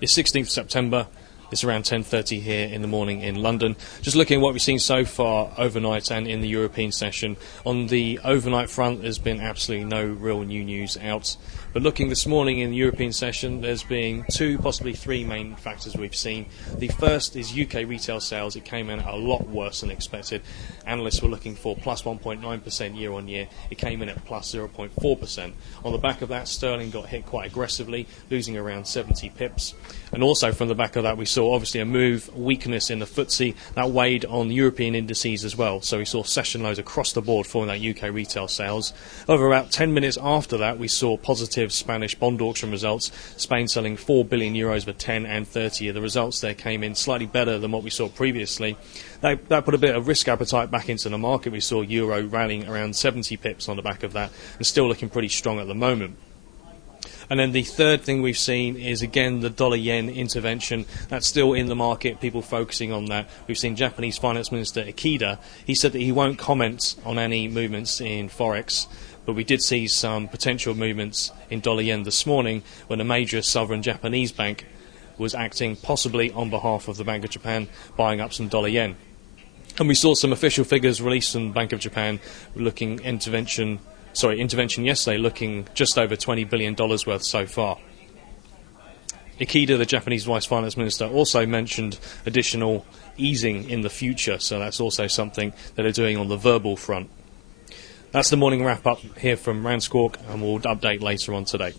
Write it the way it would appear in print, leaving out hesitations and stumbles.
It's 16th September. It's around 10:30 here in the morning in London. Just looking at what we've seen so far overnight and in the European session. On the overnight front, there's been absolutely no real new news out. But looking this morning in the European session, there's been two, possibly three main factors we've seen. The first is UK retail sales. It came in a lot worse than expected. Analysts were looking for plus 1.9% year on year. It came in at plus 0.4%. On the back of that, sterling got hit quite aggressively, losing around 70 pips. And also from the back of that, we saw obviously a weakness in the FTSE that weighed on European indices as well. So we saw session lows across the board for that UK retail sales. Over about 10 minutes after that, we saw positive Spanish bond auction results. Spain selling 4 billion euros for 10 and 30. The results there came in slightly better than what we saw previously. That put a bit of risk appetite back into the market. We saw euro rallying around 70 pips on the back of that and still looking pretty strong at the moment. And then the third thing we've seen is, again, the dollar-yen intervention. That's still in the market, people focusing on that. We've seen Japanese Finance Minister Ikeda. He said that he won't comment on any movements in Forex, but we did see some potential movements in dollar-yen this morning when a major sovereign Japanese bank was acting possibly on behalf of the Bank of Japan, buying up some dollar-yen. And we saw some official figures released from the Bank of Japan looking intervention yesterday, looking just over $20 billion worth so far. Ikeda, the Japanese Vice Finance Minister, also mentioned additional easing in the future, so that's also something that they're doing on the verbal front. That's the morning wrap-up here from RANsquawk, and we'll update later on today.